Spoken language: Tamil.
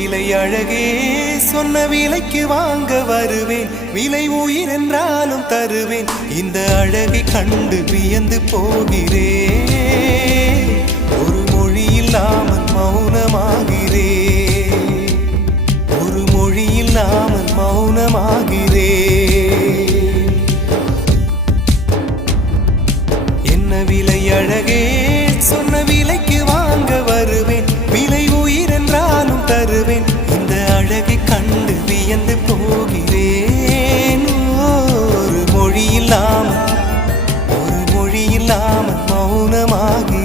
விலை அழகே சொன்ன விலைக்கு வாங்க வருவேன் விலை உயிர் என்றாலும் தருவேன் இந்த அழகை கண்டு வியந்து போகிறேன் ஒரு மொழி இல்லாமல் மௌனமாகிறேன் ஒரு மொழி இல்லாமல் மௌனமாகிறேன் என்ன விலை அழகே சொன்ன விலைக்கு வாங்க வருவேன் விலை உயிர் என்றாலும் தருவேன் இந்த அழகை கண்டு வியந்து போகிறேன் ஒரு மொழி இல்லாமல் மௌனமாகி